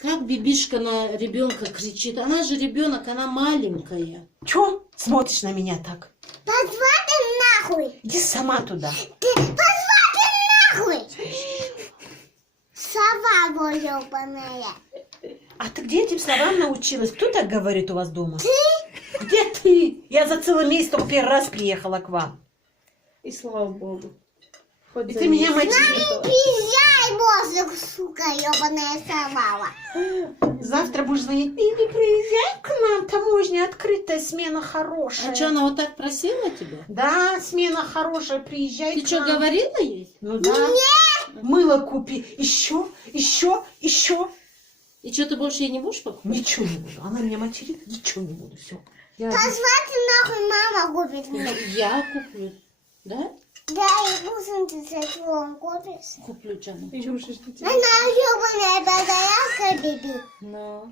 Как бибишка на ребенка кричит. Она же ребенок, она маленькая. Чё смотришь на меня так? Пошла ты нахуй! Иди сама туда. Пошла ты нахуй! Сова волёбаная. А ты где этим словам научилась? Кто так говорит у вас дома? Ты? Где ты? Я за целый месяц только первый раз приехала к вам. И слава богу. Хоть И за ты меня месяц. мочила. Приезжай, воздух, сука, ёбаная совала. Завтра будешь звонить. Биби, приезжай к нам. Таможня открытая, смена хорошая. А что, она вот так просила тебя? Да, смена хорошая, приезжай Ты к что, нам. говорила ей? Ну да. Нет. Мыло купи. Еще. И что, ты больше ей не будешь покупать? Ничего не буду. Она меня материт, ничего не буду. Все. Пошла ты нахуй, мама купит мне. Я куплю. Да? Да, и пусть ты за твоим купишь. Куплю, Джана. Игрушечки тебе. Она ёбаная бадаляха, биби. Но.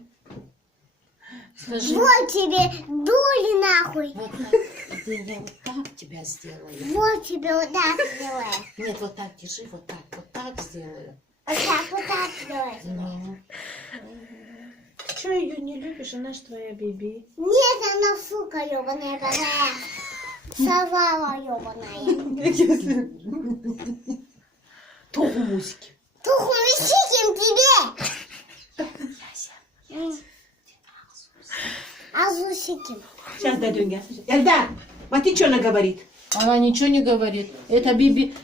Скажи. Вот тебе дури нахуй. Вот так. Я вот так тебя сделаю. Вот тебе вот так делаю. Нет, вот так держи, вот так сделаю. Вот так делаю. Ну. Ты что, ее не любишь? Она ж твоя Биби. Нет, она сука ёбаная бадаляха. Совала ёбаная. Тугумусики. Туху висиким тебе. Азусиким. Сейчас дадим я. Эльдар, а ты что она говорит? Она ничего не говорит. Это Биби